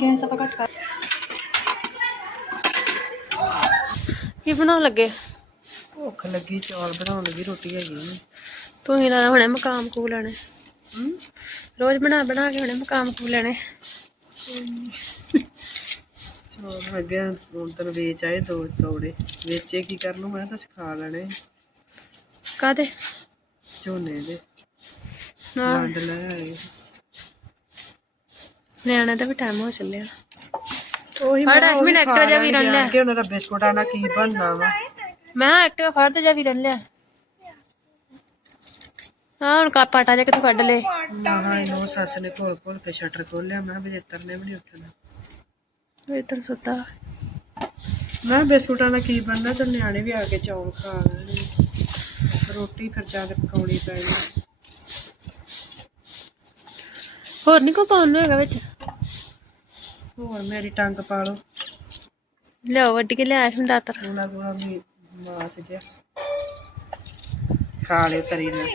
Gas ਆਪਾਂ ਘੱਟ ਕਰ ਕੀ ਬਣਾਉਣ ਲੱਗੇ? ਭੁੱਖ ਲੱਗੀ ਚੌਲ ਬਣਾਉਣ ਲੱਗੀ ਰੋਟੀ ਹੈਗੀ ਨਹੀਂ ਤੂੰ ਹੀ ਨਾ ਹੁਣੇ ਮਕਾਮ ਕੂ ਲੈਣੇ। ਰੋਜ਼ ਬਣਾ ਬਣਾ ਕੇ ਹੁਣੇ ਮਕਾਮ ਕੂ ਲੈਣੇ। ਚੌਲ ਆ, ਹੁਣ ਤੈਨੂੰ ਵੇਚ ਆਏ ਦੋ ਤੋੜੇ ਵੇਚੇ ਕੀ ਕਰਨ ਨੂੰ? ਮੈਂ ਤਾਂ ਸਿਖਾ ਲੈਣੇ। ਕਾਦੇ ਝੋਨੇ ਦੇ। ਨਾ ਲੈ ਆਏ। ਨਿਆਣੇ ਦਾ ਵੀ ਟਾਈਮ ਹੋ ਚੱਲਿਆ। ਉਹੀ ਹਾਂ, ਡਸਟਬਿਨ ਐਕਟਿਵਾ ਜਿਹਾ ਵੀ ਰਣ ਲਿਆ। ਕਿ ਉਹਨਾਂ ਦਾ ਬਿਸਕੁਟਾਂ ਨਾਲ ਕੀ ਬਣਨਾ ਵਾ। ਮੈਂ ਐਕਟਿਵਾ ਫੜ ਤੇ ਜਾ ਵੀ ਰੰਨ ਲਿਆ। ਹਾਂ ਹੁਣ ਕਾਪਾ ਟਾ ਜਾ ਕੇ ਤੂੰ ਕੱਢ ਲੈ ਨਾ ਇਹਨੂੰ ਸੱਸ ਨੇ ਘੋਲ ਘੋਲ ਕੇ ਸ਼ਟਰ ਖੋਲਿਆ। ਮੈਂ ਬਜੇਤਰ ਨੇ ਵੀ ਨਹੀਂ ਉੱਠਣਾ। ਇੱਧਰ ਸੁੱਤਾ। ਮੈਂ ਬਿਸਕੁਟਾਂ ਨਾਲ ਕੀ ਬਣਨਾ? ਚੱਲ ਨਿਆਣੇ ਵੀ ਆ ਕੇ ਚੌਲ ਖਾ ਲੈਣਗੇ। ਰੋਟੀ ਫਿਰ ਜਾ ਕੇ ਪਕਾਉਣੀ ਪੈਣੀ ਹੋਰ ਨਹੀਂ ਕੋ ਪਾਉਣ ਨੂੰ ਹੈਗਾ ਵਿੱਚ? ਹੋਰ ਮੇਰੀ ਟੰਗ ਪਾ ਲਓ। ਲਿਆਓ ਵੱਢ ਕੇ ਲਿਆਇਆ ਸੀ ਮੈਂ ਦਾਤਰ। ਉਹਨਾਂ ਕੋਲ ਵੀ ਮਾਸ ਜਿਹਾ। ਖਾ ਲਿਓ ਤਰੀ ਨਾਲ।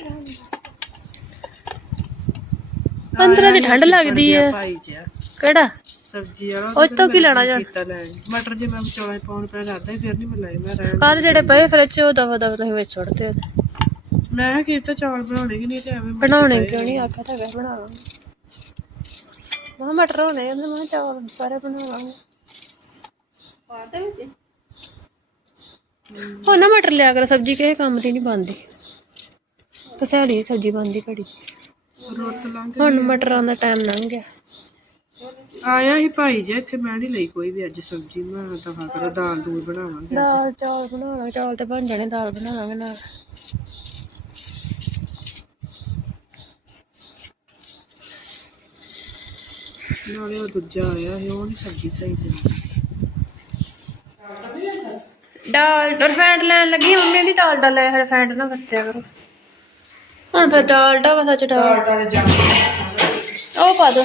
ਅੰਦਰਾਂ ਦੀ ਠੰਡ ਲੱਗਦੀ ਹੈ ਭਾਈ ਕਿਹੜਾ? ਸਬਜ਼ੀ ਵਾਲਾ ਉਹ ਤੋਂ ਕੀ ਲੈਣਾ ਕੀਤਾ ਲੈ ਮਟਰ ਜੇ ਮੈਂ ਚੌਲਾਂ 'ਚ ਪਾਉਣ ਰਾਦਾ ਹੀ ਫਿਰ ਨਹੀਂ ਮੈਂ ਲਾਏ ਮੈਂ ਰਹਿਣ ਕੱਲ ਜਿਹੜੇ ਪਏ ਫਿਰ ਚ ਉਹ ਦਵਾ ਦਵਾ ਤੁਸੀਂ ਵਿੱਚ ਸੁੱਟਦੇ ਮੈਂ ਕੀਤਾ ਚੌਲ ਬਣਾਉਣੇ ਕਿ ਨਹੀਂ ਤੇ ਐਵੇਂ ਬਣਾਉਣੇ ਕਿਉਂ ਨਹੀਂ ਆਖਿਆ ਤਾਂ ਹੈਗਾ ਬਣਾ ਲਾਂਗੇ। ਮੈਂ ਮਟਰ ਹੋਣੇ ਉਹਨੇ ਮੈਂ ਕਿਹਾ ਚਾਵਲ ਸਾਰੇ ਬਣਾ ਲਾਂਗੇ ਹੁਣ ਨਾ ਮਟਰ ਲਿਆ ਕਰ ਸਬਜ਼ੀ ਕਿਸੇ ਕੰਮ ਦੀ ਨਹੀਂ ਬਣਦੀ। ਕਸਾਲੀ ਸਬਜ਼ੀ ਬਣਦੀ ਘੜੀ। ਰੁੱਤ ਲੰਘ ਹੁਣ ਮਟਰਾਂ ਦਾ ਟਾਈਮ ਲੰਘ ਗਿਆ। ਆਇਆ ਹੀ ਭਾਈ ਜੀ ਇੱਥੇ ਮੈਂ ਨਹੀਂ ਲਈ ਕੋਈ ਵੀ ਅੱਜ ਸਬਜ਼ੀ ਮੈਂ ਦਫਾ ਕਰੋ ਦਾਲ ਦੂਲ ਬਣਾਵਾਂਗੇ ਦਾਲ ਚੌਲ ਬਣਾ ਲਾਂਗੇ ਚੌਲ ਤੇ ਬਣ ਜਾਣੇ ਦਾਲ ਬਣਾ ਲਾਂਗੇ ਨਾਲ। ਨਾਲੇ ਉਹ ਦੂਜਾ ਆਇਆ ਸੀ ਉਹ ਨਹੀਂ ਸਬਜ਼ੀ ਸਹੀ ਬਣੀ ਦਾਲ ਰਿਫਾਈਂਡ ਲੈਣ ਲੱਗੀ ਮੰਮੀ ਦੀ ਦਾਲ ਦਾ ਲੈ ਰਿਫਾਈਂਡ ਨਾ ਵਰਤਿਆ ਕਰੋ। ਹੁਣ ਫਿਰ ਦਾਲ ਦਾ ਵਾ ਸੱਚ ਦਾਲ। ਉਹ ਪਾ ਦੋ।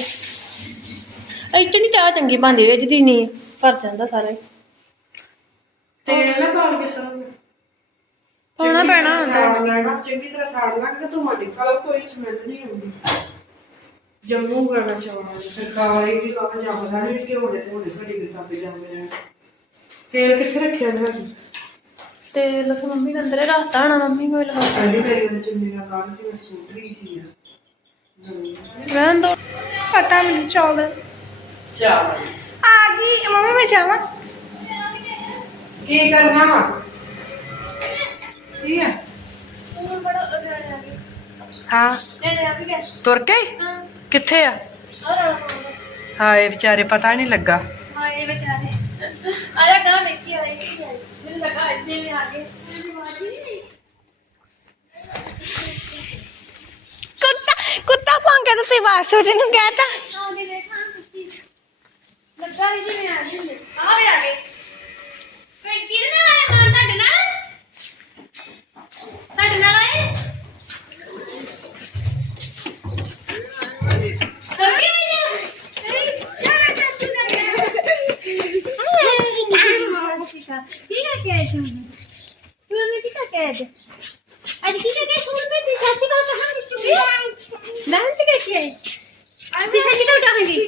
ਇੱਥੇ ਨਹੀਂ ਚਾਹ ਚੰਗੀ ਬਣਦੀ ਵੇਚਦੀ ਨਹੀਂ ਭਰ ਜਾਂਦਾ ਸਾਰਾ ਹੀ। ਤੇਲ ਨਾ ਪਾਲ ਕੇ ਸਰੋਂ ਪਾਉਣਾ ਪੈਣਾ ਲੈਣਾ ਚੰਗੀ ਤਰ੍ਹਾਂ ਸਾੜ ਲਾਂਗੇ ਤੂੰ ਕਲ ਕੋਈ ਸਮੈਲ ਨਹੀਂ ਆਉਂਦੀ। ਜੰਮੂ ਗਾਣਾ ਚਾਵਾਂ ਫਿਰ ਕਾਲੇ ਵੀ ਲੱਗ ਜਾਂਦਾ ਨਹੀਂ ਕਿ ਹੋਣੇ ਹੋਣੇ ਘੜੀ ਦੇ ਤੱਕ ਜਾਂਦੇ ਨੇ ਤੇਲ ਕਿੱਥੇ ਰੱਖਿਆ ਮੈਂ ਤੇ ਲਖ ਮੰਮੀ ਨੇ ਅੰਦਰੇ ਰੱਖਤਾ ਹੋਣਾ ਮੰਮੀ ਕੋਈ ਲਗਾ ਪਹਿਲੀ ਵਾਰੀ ਉਹਨੇ ਚੁੰਨੀ ਨਾਲ ਕਾਣ ਕੇ ਮੈਂ ਸਕੂਟਰੀ ਸੀ ਰਹਿਣ ਦੋ। ਪਤਾ ਮੈਨੂੰ ਚਾਵਲ। ਚਾਵਲ। ਆ ਗਈ। ਮੰਮੀ ਮੈਂ ਜਾਵਾਂ। ਕੀ ਕਰਨਾ ਵਾ? ਕੀ ਹੈ। ਹਾਂ ਤੁਰ ਕੇ? ਕਿੱਥੇ ਆ ਹਾਏ ਵਿਚਾਰੇ ਪਤਾ ਨਹੀਂ ਲੱਗਾ ਹਾਏ ਵਿਚਾਰੇ ਅਰੇ ਕਾ ਵੇਖੀ ਆਈ ਮੈਨੂੰ ਲੱਗਾ ਇੱਥੇ ਵੀ ਆ ਗਏ ਕੁੱਤਾ ਕੁੱਤਾ ਭੌਂਕਿਆ ਤੁਸੀਂ ਵਾਰਸੋ ਜੀ ਨੂੰ ਕਹਿਤਾ ਆਉਂਦੇ ਵੇਖਾਂ ਕੁੱਤੀ ਲੱਗਾ ਹੀ ਜਿਵੇਂ ਆ ਗਈ ਆ ਵੀ ਆ ਗਏ ਕਰਕੇ ਆਏ ਤੂੰ ਤੂੰ ਨੇ ਕੀ ਕਰਕੇ ਆਏ ਅੱਜ ਕੀ ਕਰਕੇ ਸਕੂਲ में थी सच कल कहां निकली लंच करके आए अभी सच कल कहां गई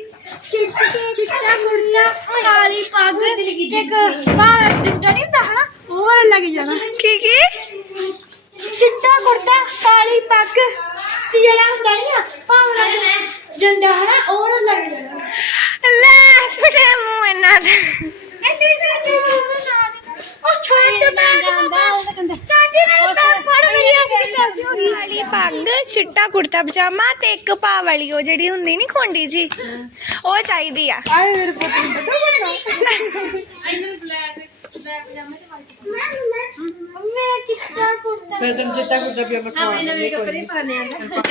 ਚਿੱਟਾ ਕੁੜਤਾ ਕਾਲੀ ਪੱਗ ਇੱਕ ਬਾਹਰ ਡੰਡਾ ਨਹੀਂ ਹੁੰਦਾ ਹਨਾ ਉਹ ਵਾਲਾ ਲੱਗ ਜਾਣਾ ਕੀ ਕੀ ਚਿੱਟਾ ਕੁੜਤਾ ਕਾਲੀ ਪੱਗ ਤੇ ਜਿਹੜਾ ਹੁੰਦਾ ਨਹੀਂ ਆ ਪਾਵਰ ਡੰਡਾ ਹਨਾ ਉਹ ਵਾਲਾ ਲੱਗ ਜਾਣਾ ਲੈ ਫਟੇ ਮੂੰਹ ਇਹਨਾਂ ਦੇ ਉਹ ਛੋਟੇ ਬੈਗ ਚਾਚੀ ਨੇ ਤਾਂ ਫੜ ਮੇਰੀ ਅੱਖ ਕਰਦੀ ਹੋ ਗਈ ਕਾਲੀ ਪੱਗ ਚਿੱਟਾ ਕੁੜਤਾ ਪਜਾਮਾ ਤੇ ਇੱਕ ਪਾ ਵਾਲੀ ਉਹ ਜਿਹੜੀ ਹੁੰਦੀ ਨਹੀਂ ਖੁੰਡੀ ਜੀ ਉਹ ਚਾਹੀਦੀ ਆ ਆਏ ਮੇਰੇ ਪੁੱਤ ਨੂੰ ਪਤਾ ਇਹਨੂੰ ਬਲੈਕ ਬਲੈਕ ਪਜਾਮੇ ਤੇ ਵਾਈਟ ਮੈਂ ਚਿੱਟਾ ਕੁੜਤਾ ਮੈਂ ਤੈਨੂੰ ਜਿੱਦਾਂ ਕੁੱਦਾ ਪਿਆ ਮੈਂ ਸਵਾਲ ਨਵੇਂ ਨਵੇਂ ਕੱਪੜੇ ਪਾਣੇ ਆ ਨਾ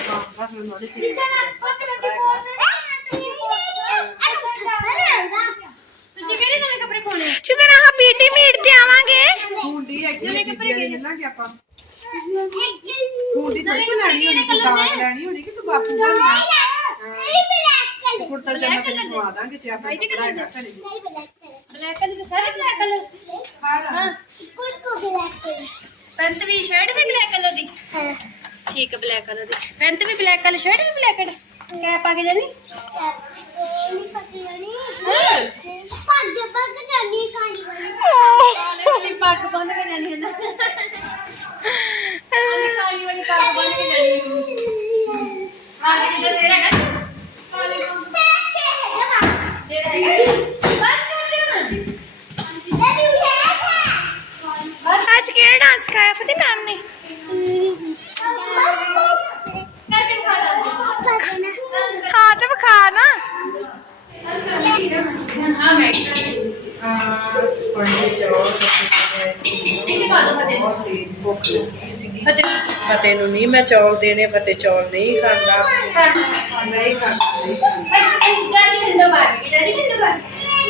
ਤੁਸੀਂ ਕਿਹੜੇ ਨਵੇਂ ਕੱਪੜੇ ਪਾਉਣੇ ਆ ਜਦੋਂ ਆਹ ਪੀਟੀ ਮੀਟ ਤੇ ਆਵਾਂਗੇ ਹੁੰਦੀ ਹੈ ਕਿ ਕੱਪੜੇ ਲੈਣਾਗੇ ਆਪਾਂ ਹੁੰਦੀ ਥੋੜੀ ਲੈਣੀ ਹੋਣੀ ਤੂੰ ਦਾਲ ਲੈਣੀ ਹੋਣੀ ਕਿ ਤੂੰ ਬਾਪੂ ਦਾ? ਕੁੜਤਾ ਜਮਾ ਤੇ ਸਵਾ ਦਾਂਗੇ ਜੇ ਆਪਾਂ ਕੱਪੜਾ ਹੈਗਾ ਘਰੇ। Black colour. ਸਾਰੇ ਬਲੈਕ ਕਲਰ। ਹਾਂ। ਪੈਂਟ ਵੀ ਸ਼ਰਟ ਵੀ ਬਲੈਕ ਕਲਰ ਦੀ? ਠੀਕ ਹੈ ਬਲੈਕ ਕਲਰ ਦੀ। ਪੈਂਟ ਵੀ ਬਲੈਕ ਕਲਰ ਸ਼ਰਟ ਵੀ ਬਲੈਕ ਕਲਰ? ਕੈਪ ਪਾ ਕੇ ਜਾਣੀ ਲੈਣੀ ਹੈ ਨਾ ਉਹਦੀ ਕਾਲੀ ਵਾਲੀ ਕਾਲੀ ਬਣ ਕੇ ਲੈਣੀ ਹੈ ਹਾਂ ਕਿ ਜਿਹੜਾ ਤੇਰਾ ਹੈਗਾ ਕਾਲੇ ਕੋਲ ਪੈਸੇ ਹੈਗਾ ਜਿਹੜਾ ਹੈਗਾ ਬਸ ਕਰ ਦਿਓ ਨਾ ਜੀ ਅੱਜ ਕਿਹੜਾ ਡਾਂਸ ਸਿਖਾਇਆ ਫਤਿਹ ਮੈਮ ਨੇ? ਹਾਂ, ਤੇ ਵਿਖਾ ਨਾ। ਹਾਂ, ਮੈਂ ਪੜ੍ਹਨੇ ਚਾਹੋ ਪਾ ਦੋ ਫਤਿਹ ਤੇਜ਼ ਭੁੱਖ ਲੱਗੀ ਸੀਗੀ ਫਤਿਹ ਫਤਿਹ ਨੂੰ ਨਹੀਂ ਮੈਂ ਚੌਲ ਦੇਣੇ ਫਤਿਹ ਚੌਲ ਨਹੀਂ ਖਾਂਦਾ। ਨਹੀਂ ਖਾਂਦਾ ਨਹੀਂ ਖਾਂਦਾ ਡੈਡੀ ਠੰਡਾ ਕਰ ਕੇ ਡੈਡੀ ਠੰਡਾ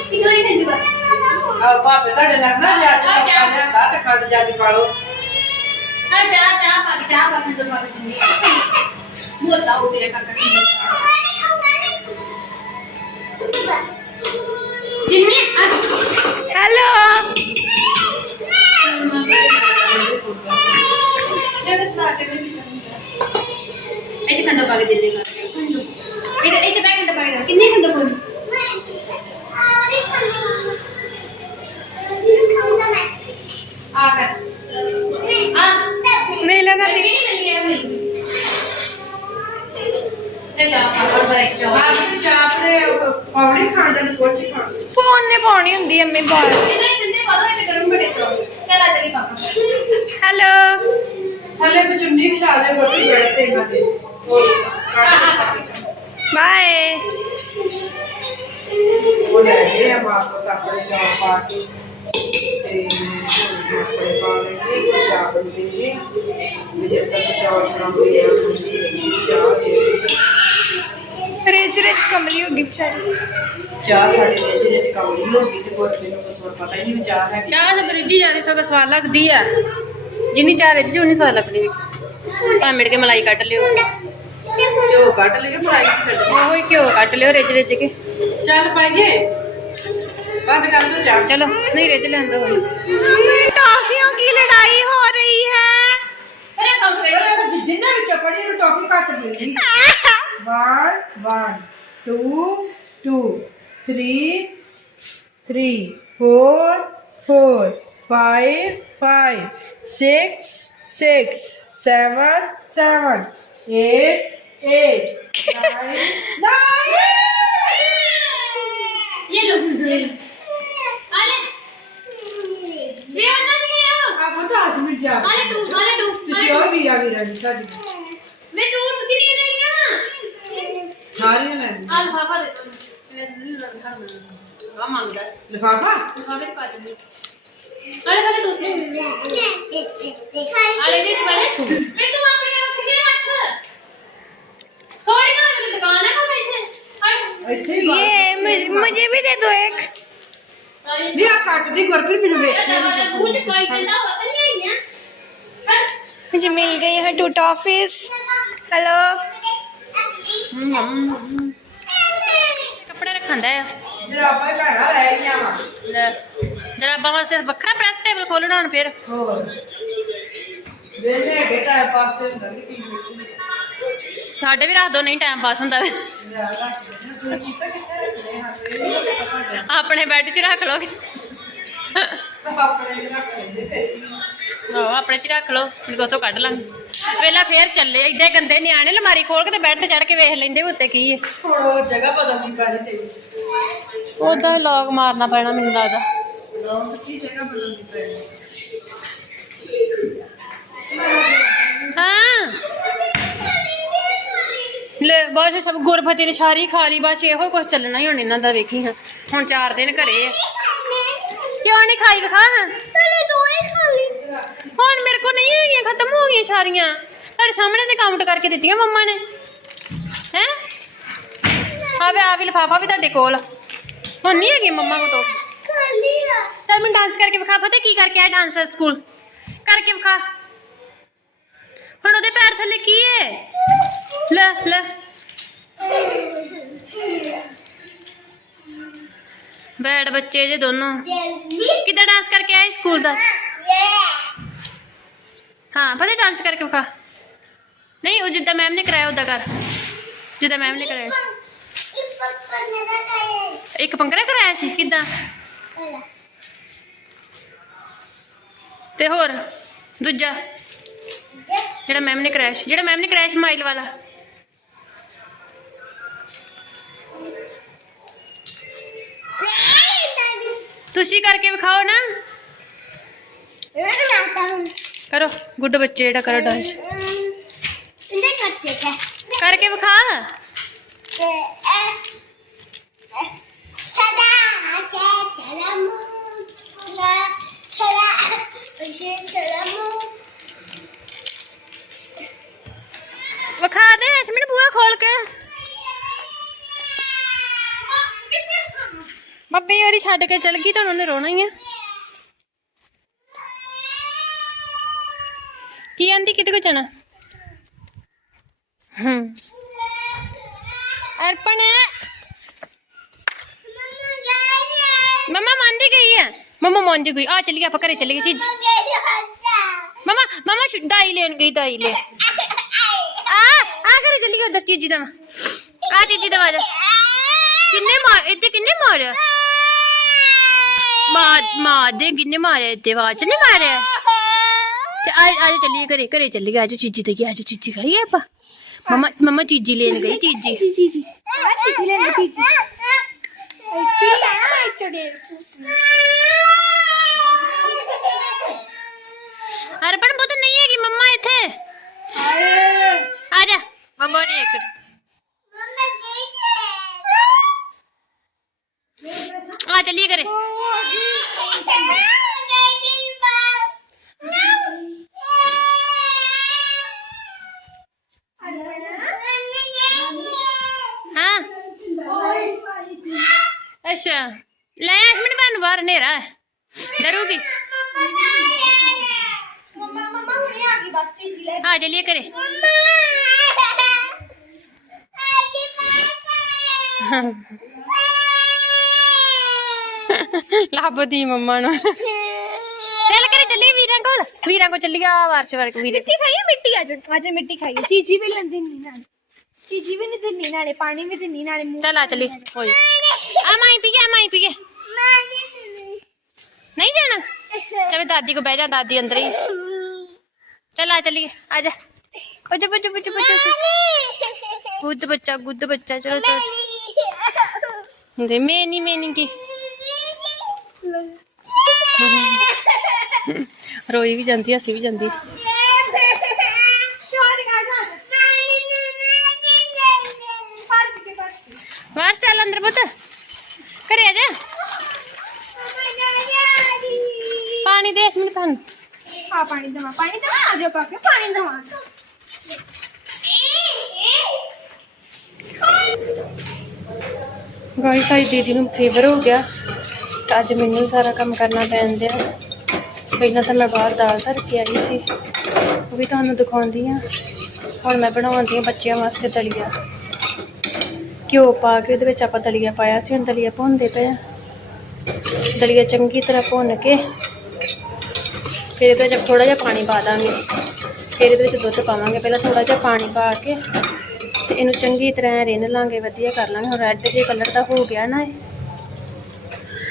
ਕਿਥੋਂ ਹੀ ਠੰਡਾ ਕਰ ਆ ਭਾਪੇ ਤੁਹਾਡੇ ਨਾਲ ਨਾ ਲਿਆ ਤੇ ਜਾ। ਸੌਦਾ ਲਿਆਂਦਾ ਤੇ ਖੰਡ ਜਿਆਦੀ ਪਾ ਲਓ। ਆ ਜਾ ਜਾ ਪਾ ਜਾ ਪਾ ਕੇ ਠੰਡਾ ਪਾ ਕੇ ਮੋਤਾ ਹੋ ਗਿਆ ਕਾਕਾ ਜਿੰਨੇ ਹੈਲੋ ਇਹ ਖੰਡਾ ਪਾ ਕੇ ਦਿੱਲੇ ਕਰ ਇਹ ਇਹ ਤੇ ਬੈਗ ਖੰਡਾ ਪਾ ਕੇ ਕਿੰਨੇ ਖੰਡਾ ਪਾਉਣੀ? ਆ ਕਰ। ਆ। ਨਹੀਂ ਲੈਣਾ ਪਾ ਤੇ ਫੋਨ ਨੇ ਪਾਉਣੀ ਹੁੰਦੀ ਅੰਮੀ ਬਾਲ ਇਹਦੇ ਠੰਡੇ ਪਾ ਦੋ ਇਹ ਗਰਮ ਬੜੇ ਪਾਪਾ ਹੈਲੋ। ਥੱਲੇ ਤੇ ਚੁੰਨੀ ਖਿਆਲੇ ਬੱਤੀ ਬੈਠਦੇ ਇਹਨਾਂ ਦੇ। ਉਹ ਬਾਏ। ਉਹ ਲੈ ਗਏ ਆ ਮਾਂ ਕੋ ਆਪਣੇ ਚਾਪ ਪਾ ਕੇ। ਤੇ ਆਪਣੇ ਪਾ ਲੈਣੇ ਚਾਪ ਨੂੰ ਦੇਣੇ ਵੀ ਜਦ ਤੱਕ ਚਾਪ ਬਣਾਉਂਦੇ ਆ ਹੁੰਦੀ ਰਹੀ ਚਾਹ ਦੇ ਰਿਚ ਰਿਚ ਕਮਲੀ ਹੋ ਗਈ ਵਿਚਾਰੀ। ਚਾਹ ਸਾਡੇ ਵਿੱਚ ਵਿੱਚ ਕੰਮ ਨਹੀਂ ਹੁੰਦੀ ਤੇ ਕੋਈ ਮੈਨੂੰ ਕੁਛ ਹੋਰ ਪਤਾ ਹੀ ਨਹੀਂ ਵੀ ਚਾਹ ਹੈ ਚਾਹ ਤੇ ਬਰੀਜੀ ਜ਼ਿਆਦਾ ਸਗੋਂ ਸਵਾਦ ਲੱਗਦੀ ਆ। ਜਿੰਨੀ ਚਾਹ ਰਿੱਝ ਉਨੀ ਸਵਾਦ ਲੱਗਦੀ ਵੀ। ਤਾਂ ਮਿੜ ਕੇ ਮਲਾਈ ਕੱਢ ਲਿਓ। ਜੋ ਕੱਢ ਫਰਾਈ ਕੀ ਕੱਢ ਉਹੋ ਹੀ ਘਿਓ ਕੱਢ ਲਿਓ ਰਿੱਝ ਰਿੱਝ ਕੇ। ਚੱਲ ਪਾਈਏ ਬੰਦ ਕਰ ਦੋ ਚਾਹ। ਚਲੋ ਨਹੀਂ ਰਿੱਝ ਲੈਂਦਾ ਹੁਣ। ਮੰਮੀ ਟਾਫੀਆਂ ਕੀ ਲੜਾਈ ਹੋ ਰਹੀ ਹੈ? ਅਰੇ ਕੰਮ ਕਰੋ। ਜਿੰਨਾ ਵਿੱਚ ਪੜੀ ਨੂੰ ਟੌਪੀ ਕੱਟ ਮਿਲਣੀ 1 1 2 2 3 3 4 4 five, five, six, six, seven, seven, eight, eight, nine, nine. ये लो ये लो आले ये अंदर के आओ आप तो आज मिल जाओ आले टू आले टू तुझे और वीरा वीरा जी साड़ी मैं टू के लिए नहीं ना साड़ी ना आ लिफाफा दे दो मैं घर में हां मांगदा लिफाफा लिफाफा दे पाती पास नहीं आले पहले तू आले जी पहले तू मैं तू अपने आप के रख थोड़ी ना मेरी दुकान है बस इथे हट ਇੱਥੇ ਹੀ ਬਾਹਰ। ये मुझे मुझे भी दे दो एक आले ਨਹੀਂ ਆ ਕੱਟ ਦੀ ਗੁਰਪ੍ਰੀਤ ਮੈਨੂੰ ਵੇਖ तेरा दरवाजा मुझे कोई देता होता नहीं है क्या हट मुझे मिल गई है टू टॉफीज हेलो ਕੱਪੜੇ ਰੱਖਾਂਦਾ ਆ ਜਰਾਬਾਂ ਹੀ ਭੈਣਾ ਰਹਿ ਗਈਆਂ ਵਾ ਲੈ ਜਰਾਬਾਂ ਵਾਸਤੇ ਵੱਖਰਾ ਪ੍ਰੈਸ ਟੇਬਲ ਖੋਲਣਾ ਹੁਣ ਫਿਰ। ਹੋਰ। ਵੇਲੇ ਹੈਗੇ ਟਾਈਮ ਪਾਸ ਤੇ ਹੁੰਦਾ ਨਹੀਂ ਕੀ ਸਾਡੇ ਵੀ ਰੱਖ ਦੋ ਨਹੀਂ ਟਾਈਮ ਪਾਸ ਹੁੰਦਾ ਤੇ। ਆਪਣੇ ਬੈੱਡ 'ਚ ਰੱਖ ਲੋਗੇ ਆਪਣੇ ਤੇ 'ਚ ਰੱਖ ਲਓ ਫਿਰ ਉਤੋਂ ਕੱਢ ਲਾਂਗੇ। ਵੇਲਾ ਫੇਰ ਚੱਲੇ ਏਡੇ ਗੰਦੇ ਨਿਆਣੇ ਲਮਾਰੀ ਖੋਲ ਕੇ ਤੇ ਬੈੱਡ ਤੇ ਚੜ ਕੇ ਵੇਖ ਲੈਂਦੇ ਵੀ ਉੱਤੇ ਕੀ ਹੈ ਹੁਣ ਉਹ ਜਗ੍ਹਾ ਬਦਲਣੀ ਪੈਣੀ ਤੇਰੀ ਉਦਾਂ ਹੀ ਲੋਕ ਮਾਰਨਾ ਪੈਣਾ ਮੈਨੂੰ ਲੱਗਦਾ। ਲੋ ਕੀ ਜਗ੍ਹਾ ਬਦਲਣੀ ਪੈਣੀ ਹਾਂ ਲੈ ਬਾਅਦ ਸਭ ਗੁਰਫਤੀ ਨੇ ਸਾਰੀ ਖਾ ਲਈ ਬਸ ਇਹੋ ਕੁਝ ਚੱਲਣਾ ਹੀ ਹੁਣ ਇਹਨਾਂ ਦਾ ਵੇਖੀ ਹਾਂ ਹੁਣ 4 ਦਿਨ ਘਰੇ ਆ ਕਿਉਂ ਨਹੀਂ ਖਾਈ ਵਿਖਾ ਹਾਂ ਹੁਣ ਮੇਰੇ ਕੋ ਨਹੀਂ ਹੈਗੀਆਂ ਖਤਮ ਹੋ ਗਈਆਂ ਸਾਰੀਆਂ ਤੁਹਾਡੇ ਸਾਹਮਣੇ ਤੇ ਕਾਊਂਟ ਕਰਕੇ ਦਿੱਤੀਆਂ ਮੰਮਾ ਨੇ ਹੈ ਆਵੇ ਆ ਵੀ ਲਿਫਾਫਾ ਵੀ ਤੁਹਾਡੇ ਕੋਲ ਹੁਣ ਨਹੀਂ ਹੈਗੀ ਮੰਮਾ ਕੋ ਤੋਂ ਚੱਲ ਮੈਂ ਡਾਂਸ ਕਰਕੇ ਵਿਖਾ ਫਤੇ ਕੀ ਕਰਕੇ ਆਇਆ ਡਾਂਸ ਸਕੂਲ ਕਰਕੇ ਵਿਖਾ। ਹੁਣ ਉਹਦੇ ਪੈਰ ਥੱਲੇ ਕੀ ਹੈ ਲੈ ਲੈ। ਬੈਡ ਬੱਚੇ ਜੇ ਦੋਨੋਂ। ਕਿੱਦਾਂ ਡਾਂਸ ਕਰਕੇ ਆਏ ਸਕੂਲ ਦਾ? ਹਾਂ ਪਤਾ ਡਾਂਸ ਕਰਕੇ ਵਿਖਾ। ਨਹੀਂ ਉਹ ਜਿੱਦਾਂ ਮੈਮ ਨੇ ਕਰਾਇਆ ਉਦਾਂ ਕਰ। ਜਿੱਦਾਂ ਮੈਮ ਨੇ ਕਰਾਇਆ ਸੀ। ਇੱਕ ਪੰਕੜਾ ਕਰਾਇਆ। ਸੀ? ਕਿੱਦਾਂ? ਤੇ ਹੋਰ ਦੂਜਾ ਜਿਹੜਾ ਮੈਮ ਨੇ ਕ੍ਰੈਸ਼ ਜਿਹੜਾ ਮੈਮ ਨੇ ਕ੍ਰੈਸ਼ ਮਾਈਲ ਵਾਲਾ ਤੁਸੀਂ ਕਰਕੇ ਵਿਖਾਓ ਨਾ ਕਰੋ ਗੁੱਡ ਬੱਚੇ ਜਿਹੜਾ ਕਰੋ ਡਾਂਸ ਕਰਕੇ ਵਿਖਾ ਮੰਮੀ ਉਹਦੀ ਛੱਡ ਕੇ ਚਲ ਗਈ ਤਾਂ ਉਹਨੇ ਰੋਣਾ ਹੀ ਆ। ਕੀ ਆਂਦੀ, ਕਿਤੇ ਕੋ ਜਾਣਾ? ਹੂੰ। ਅਰਪਣ। ਮਮਾ ਮੰਦੀ ਗਈ ਆ? ਮਮਾ ਮੰਦੀ ਗਈ। ਆ ਚਲੀ ਆਪਾਂ ਘਰੇ ਚੱਲੇ ਗਏ ਚੀਜ਼ ਮਮਾ ਮਮਾ ਦਾਈ ਲੈਣ ਗਈ, ਦਾਈ ਲੈ। ਆ ਆ ਘਰੇ ਚੱਲੀ ਗਈ ਉਧਰ ਚੀਜੀ ਦਾ ਆ ਚੀਜੀ ਦਾ ਵਾਜਾ ਕਿੰਨੇ ਮਾਰ ਇੱਥੇ ਕਿੰਨੇ ਮਾਰਿਆ ਮਾਰ ਮਾਰ ਦੇ ਕਿੰਨੇ ਮਾਰਿਆ ਇੱਥੇ ਆਵਾਜ਼ ਨਹੀਂ ਮਾਰਿਆ ਤੇ ਆ ਆ ਚੱਲੀਏ ਘਰੇ ਘਰੇ ਚੱਲੀਏ ਆਜੋ ਚੀਜੀ ਤੇ ਆਜੋ ਚੀਜੀ ਖਾਈਏ ਆਪਾਂ ਮਮਾ ਮਮਾ ਚੀਜੀ ਲੈਣ ਗਈ ਚੀਜੀ ਚੀਚੀ ਜੀ ਆ ਚੀਚੀ ਲੈਣਾ ਚੀਚੀ ਕੀ ਆ ਚੜੇ ਅਰਪਣ ਬੁੱਤ ਨਹੀਂ ਹੈਗੀ ਮੰਮਾ ਇੱਥੇ ਆ ਜਾ ਮੰਮਾ ਨਹੀਂ ਇੱਕ ਆ ਚੱਲੀਏ ਘਰੇ ਹਾਂ ਅੱਛਾ ਲੈ ਇੱਕ ਮਿੰਟ ਬਾਹਰ ਨੂੰ ਬਾਹਰ ਹਨੇਰਾ ਹੈ ਡਰੂਗੀ ਮਮਾ ਮਮਾ ਹੁਣੇ ਆ ਗਈ ਬਸ ਚੀਚੀ ਲੈ ਆ ਚੱਲੀਏ ਘਰੇ ਲੱਭਦੀ ਮੰਮਾ ਨੂੰ ਚੱਲ ਘਰੇ ਚੱਲੀਏ ਵੀਰਾਂ ਕੋਲ ਵੀਰਾਂ ਕੋਲ ਚੱਲੀਏ ਆ ਵਾਰਸ਼ ਵਰਕ ਵੀਰੇ ਮਿੱਟੀ ਖਾਈਏ ਮਿੱਟੀ ਅੱਜ ਅੱਜ ਮਿੱਟੀ ਖਾਈਏ ਚੀਚੀ ਵੀ ਲੈਂਦੀ ਨਹੀਂ ਨਾਲੇ ਚੀਚੀ ਵੀ ਨਹੀਂ ਦਿੰਨੀ ਨਾਲੇ ਪਾਣੀ ਵੀ ਦਿੰਨੀ ਨਾਲੇ ਮੂੰਹ ਚੱਲ ਆ ਚੱਲੀ ਹੋ ਜਾ ਆ ਮਾਈ ਪੀ ਗਿਆ ਮਾਈ ਪੀ ਗਿਆ ਨਹੀਂ ਜਾਣਾ ਚੱਲ ਦਾਦੀ ਕੋ ਬਹਿ ਜਾ ਦਾਦੀ ਅੰਦਰ ਹੀ ਚੱਲ ਆ ਚੱਲੀਏ ਆ ਜਾ ਬੱਚਾ ਬੱਚਾ ਬੱਚਾ ਬੱਚਾ ਗੁੱਦ ਬੱਚਾ ਗੁੱਦ ਬੱਚਾ ਚਲੋ ਚਲੋ ਦੇ ਮੈਂ ਨਹੀਂ ਮੈਂ ਨਹੀਂ ਕੀ ਰੋਈ ਵੀ ਜਾਂਦੀ ਹੱਸੀ ਵੀ ਜਾਂਦੀ। ਬਾਹਰ ਚੱਲ ਅੰਦਰ ਪੁੱਤ। ਘਰੇ ਜਾ। ਪਾਣੀ ਦੇ ਇਸ ਮਿੰਟ ਪਾਣੀ ਆ ਪਾਣੀ ਦਵਾ ਪਾਣੀ ਦਵਾ? ਆ ਜਾ ਕਾਕੇ ਪਾਣੀ ਦਵਾ। ਗਾਇਸ ਆਈ ਦੀਦੀ ਨੂੰ ਫੀਵਰ ਹੋ ਗਿਆ। ਤਾਂ ਅੱਜ ਮੈਨੂੰ ਸਾਰਾ ਕੰਮ ਕਰਨਾ ਪੈਂਦਾ ਪਹਿਲਾਂ ਤਾਂ ਮੈਂ ਬਾਹਰ ਦਾਲ ਧਰ ਕੇ ਆਈ ਸੀ। ਉਹ ਵੀ ਤੁਹਾਨੂੰ ਦਿਖਾਉਂਦੀ ਆ ਹੁਣ ਮੈਂ ਬਣਾਉਂਦੀ ਆ ਬੱਚਿਆਂ ਵਾਸਤੇ ਦਲੀਆ। ਘਿਓ ਪਾ ਕੇ ਉਹਦੇ ਵਿੱਚ ਆਪਾਂ ਦਲੀਆ ਪਾਇਆ ਸੀ। ਹੁਣ ਦਲੀਆ ਭੁੰਨਦੇ ਪਏ ਆ ਦਲੀਆ ਚੰਗੀ ਤਰ੍ਹਾਂ ਭੁੰਨ ਕੇ ਫਿਰ ਇਹਦੇ ਵਿੱਚ ਥੋੜਾ ਜਿਹਾ ਪਾਣੀ ਪਾ ਦਾਂਗੇ। ਫਿਰ ਇਹਦੇ ਵਿੱਚ ਦੁੱਧ ਪਾਵਾਂਗੇ। ਪਹਿਲਾਂ ਥੋੜਾ ਜਿਹਾ ਪਾਣੀ ਪਾ ਕੇ ਤੇ ਇਹਨੂੰ ਚੰਗੀ ਤਰ੍ਹਾਂ ਰਿੰਨ ਲਾਂਗੇ। ਵਧੀਆ ਕਰ ਲਾਂਗੇ। ਹੁਣ ਰੈੱਡ ਜੇ ਕਲਰ ਦਾ ਹੋ ਗਿਆ ਨਾ ਇਹ।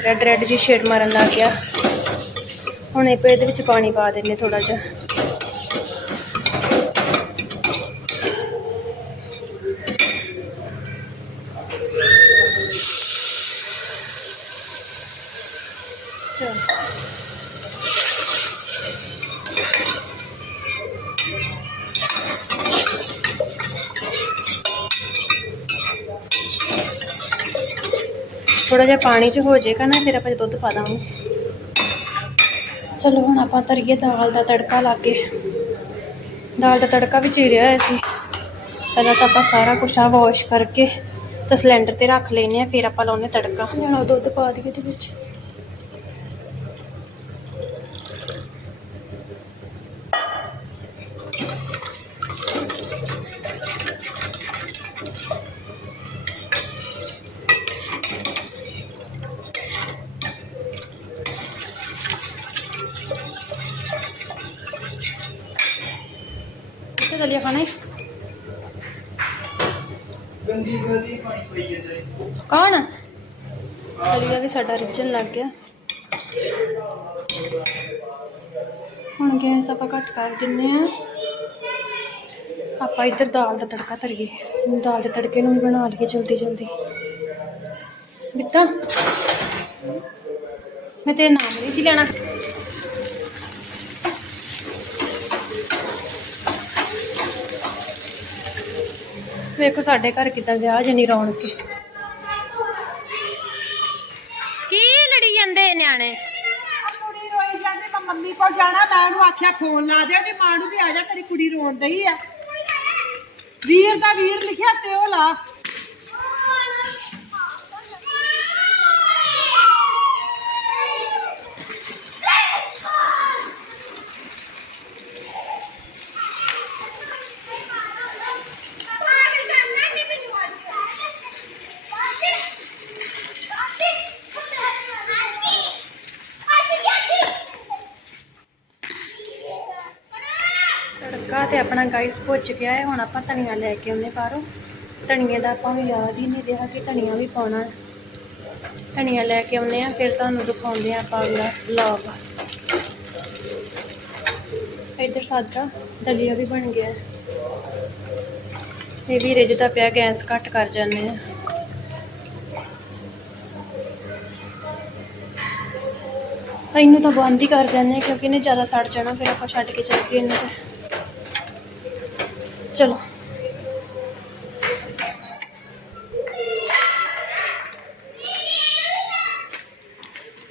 ਰੈੱਡ ਰੈੱਡ ਜੀ ਸ਼ੇਡ ਮਾਰਨ ਲੱਗ ਗਿਆ। ਹੁਣ ਇਹ ਇਹਦੇ ਵਿੱਚ ਪਾਣੀ ਪਾ ਦਿੰਨੇ ਥੋੜਾ ਜਿਹਾ। ਥੋੜਾ ਜਿਹਾ ਪਾਣੀ ਚ ਹੋ ਜਾਏਗਾ ਨਾ ਫਿਰ ਆਪਾਂ ਦੁੱਧ ਪਾ ਦਾਂਗੇ। ਚਲੋ ਹੁਣ ਆਪਾਂ ਤਰੀਏ ਦਾਲ ਦਾ ਤੜਕਾ ਲਾ ਕੇ। ਦਾਲ ਦਾ ਤੜਕਾ ਵੀ ਚੀਰਿਆ ਹੋਇਆ ਸੀ। ਪਹਿਲਾਂ ਤਾਂ ਆਪਾਂ ਸਾਰਾ ਕੁਛ ਆ ਵਾਸ਼ ਕਰਕੇ ਤੇ ਸਿਲੰਡਰ ਤੇ ਰੱਖ ਲੈਨੇ ਆ ਫਿਰ ਆਪਾਂ ਲਾਉਨੇ ਤੜਕਾ। ਹੁਣ ਦੁੱਧ ਪਾ ਦਈਏ ਇਹਦੇ ਵਿੱਚ। ਤੇ ਦਲੀਆ ਖਾਣਾ ਹੈ ਗੰਦੀ ਗਲੀ ਪਾਣੀ ਪਈ ਜਾਂਦਾ ਕੌਣ? ਦਲੀਆ ਵੀ ਸਾਡਾ ਰਿੱਝਣ ਲੱਗ ਗਿਆ। ਹੁਣ ਗੈਸ ਆਪਾਂ ਘੱਟ ਕਰ ਦਿੰਨੇ ਆ। ਆਪਾਂ ਇੱਧਰ ਦਾਲ ਦਾ ਤੜਕਾ ਧਰੀਏ। ਦਾਲ ਦੇ ਤੜਕੇ ਨੂੰ ਵੀ ਬਣਾ ਲਈਏ ਜਲਦੀ ਜਲਦੀ। ਬਿੱਤਾ ਮੈਂ ਤੇਰੇ ਨਾਮ ਨਹੀਂ ਸੀ ਲੈਣਾ। ਵੇਖੋ ਸਾਡੇ ਘਰ ਕਿਦਾਂ ਵਿਆਹ ਜਨੀ ਰੌਣਕ ਹੈ ਕੀ ਲੜੀ ਜਾਂਦੇ ਨਿਆਣੇ? ਕੁੜੀ ਰੋਈ ਜਾਂਦੀ ਮੈਂ ਮੰਮੀ ਕੋਲ ਜਾਣਾ ਮੈਂ ਉਹਨੂੰ ਆਖਿਆ ਫੋਨ ਲਾ ਦੇ ਉਹਦੀ ਮਾਂ ਨੂੰ ਵੀ ਆ ਜਾ ਤੇਰੀ ਕੁੜੀ ਰੋਣ ਡਈ ਆ। ਵੀਰ ਦਾ ਵੀਰ ਲਿਖਿਆ ਤੇ ਉਹ ਲਾ। ਤੜਕਾ ਤੇ ਆਪਣਾ ਗਾਈਸ ਪੁੱਜ ਗਿਆ ਹੈ। ਹੁਣ ਆਪਾਂ ਧਨੀਆ ਲੈ ਕੇ ਆਉਨੇ ਬਾਹਰੋਂ। ਧਨੀਏ ਦਾ ਆਪਾਂ ਨੂੰ ਯਾਦ ਹੀ ਨਹੀਂ ਰਿਹਾ ਕਿ ਧਨੀਆ ਵੀ ਪਾਉਣਾ। ਧਨੀਆ ਲੈ ਕੇ ਆਉਂਦੇ ਆ ਫਿਰ ਤੁਹਾਨੂੰ ਦਿਖਾਉਂਦੇ ਆ ਆਪਾਂ ਅਗਲਾ ਵਲੌਗ ਇੱਧਰ ਸਾਡਾ ਦਲੀਆ ਵੀ ਬਣ ਗਿਆ ਇਹ ਵੀ ਰਿੱਝਦਾ ਪਿਆ, ਗੈਸ ਘੱਟ ਕਰ ਜਾਂਦੇ ਆ ਇਹਨੂੰ ਤਾਂ ਬੰਦ ਹੀ ਕਰ ਜਾਂਦੇ ਹਾਂ, ਕਿਉਂਕਿ ਇਹਨੇ ਜ਼ਿਆਦਾ ਸੜ ਜਾਣਾ, ਫਿਰ ਆਪਾਂ ਛੱਡ ਕੇ ਚੱਲ ਗਏ ਇਹਨੂੰ ਤੇ। ਚਲੋ।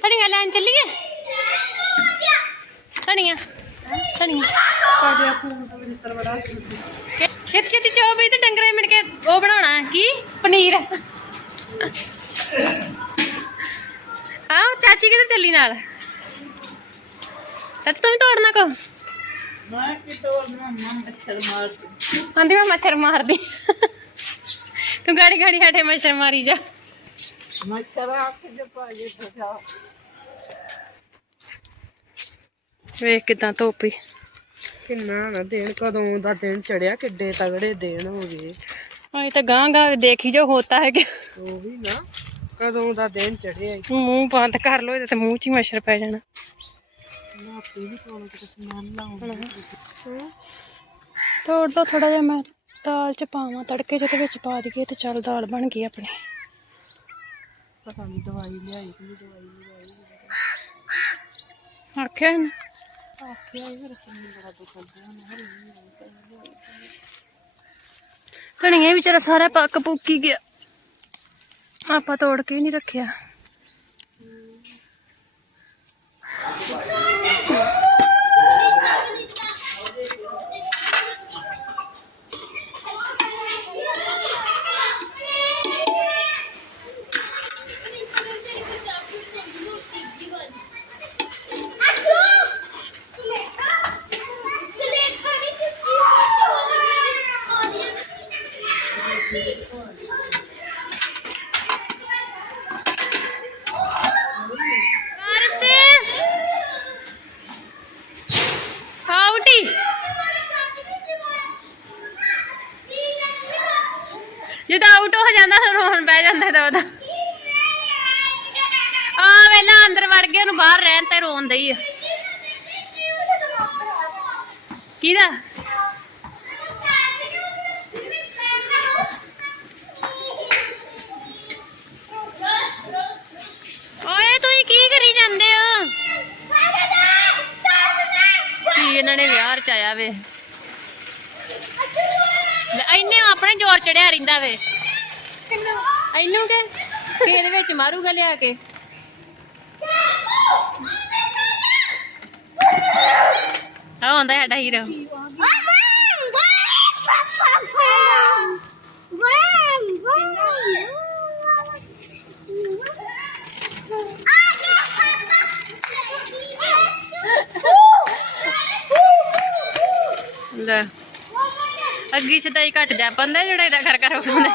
ਧਨੀਆ ਲੈਣ ਚੱਲੀਏ? ਧਨੀਆ। ਧਨੀਆ। ਛੇਤੀ ਛੇਤੀ ਚਾਹ ਬਈ ਤੇ ਡੰਗਰੇ ਮਿਲ ਕੇ ਉਹ ਬਣਾਉਣਾ ਹੈ। ਕੀ? ਪਨੀਰ। ਆਹ, ਚਾਚੀ ਕਿਤੇ ਚੱਲੀ ਨਾਲ? ਚਾਚੀ ਤੂੰ ਵੀ ਤੋੜਨਾ ਕੋ? ਮੈਂ ਕਿ ਤੋੜਨਾ ਮੱਛਰ ਮਾਰ ਕੇ ਆਂਦੀ ਮੈਂ ਮੱਛਰ ਮਾਰਦੀ। ਤੂੰ ਗਾੜੀ ਗਾੜੀ ਹਟੇ ਮੱਛਰ ਮਾਰੀ ਜਾ। ਮੱਛਰ ਆ ਕੇ ਜੇ ਪਾਏ ਸਜਾ ਵੇਖ ਕਿਦਾਂ ਧੋਪੀ ਕਿੰਨਾ ਨਾ ਦਿਨ ਕਦੋਂ ਦਾ ਦਿਨ ਚੜਿਆ ਕਿੱਡੇ ਤਗੜੇ ਦਿਨ ਹੋ ਗਏ। ਆਏ ਤਾਂ ਗਾਂ ਗਾਂ ਦੇਖੀ ਜੋ ਹੋਤਾ ਹੈ ਕਿ ਉਹ ਵੀ ਨਾ ਕਦੋਂ ਦਾ ਦਿਨ ਚੜਿਆ। ਮੂੰਹ ਬੰਦ ਕਰ ਲੋ ਇਹਦੇ ਤੇ ਮੂੰਹ 'ਚ ਹੀ ਮੱਛਰ ਪੈ ਜਾਣਾ। ਨਾ ਆਪੇ ਵੀ ਕੋਣ ਤੇ ਸਮਾਨ ਲਾਉਂ ਤੋੜ ਦੋ ਥੋੜਾ ਜਿਹਾ ਮੈਂ ਦਾਲ 'ਚ ਪਾਵਾਂ ਤੜਕੇ ਤੇ ਵਿੱਚ ਪਾ ਦਈਏ ਤੇ ਚੱਲ ਦਾਲ ਬਣ ਗਈ ਆਪਣੀ। ਪਤਾ ਨਹੀਂ ਦਵਾਈ ਲਿਆਈ ਕਿ ਦਵਾਈ ਲਿਆਈ। ਆਖਿਆ ਇਹਨੇ। ਆਖਿਆ ਇਹ ਰਸਮ ਬੜਾ ਦੁਖਦਾ ਨਾ ਧਨੀਆ ਵਿਚਾਰਾ ਸਾਰਾ ਪੱਕ ਪੁੱਕੀ ਗਿਆ। ਆਪਾਂ ਤੋੜ ਕੇ ਨਹੀਂ ਰੱਖਿਆ। ਆਉਟੀ ਜਦੋਂ ਆਊਟ ਹੋ ਜਾਂਦਾ, ਫਿਰ ਰੋਣ ਬਹਿ ਜਾਂਦਾ ਤਾਂ ਉਹਦਾ। ਆ ਵੇਲਾ ਅੰਦਰ ਵੜ ਗਿਆ, ਉਹਨੂੰ ਬਾਹਰ ਰਹਿਣ ਤੇ ਰੋਣ ਦਈ ਆ। ਕਿਹਦਾ? ਇਹਨਾਂ ਵੇ ਲੈ ਇਹਨੇ ਆਪਣੇ ਜ਼ੋਰ ਚੜਿਆ ਰਹਿੰਦਾ ਵੇ ਇਹਨੂੰ ਕਿ ਇਹਦੇ ਵਿੱਚ ਮਾਰੂਗਾ ਲਿਆ ਕੇ ਆ ਹੁੰਦਾ ਸਾਡਾ ਹੀਰੋ ਲੈ। ਅੱਗੀ ਛਦਾਈ ਘਟ ਜਾ ਪੰਦਾ ਜਿਹੜਾ ਇਹਦਾ ਕਰ ਕਰ ਹੁੰਦਾ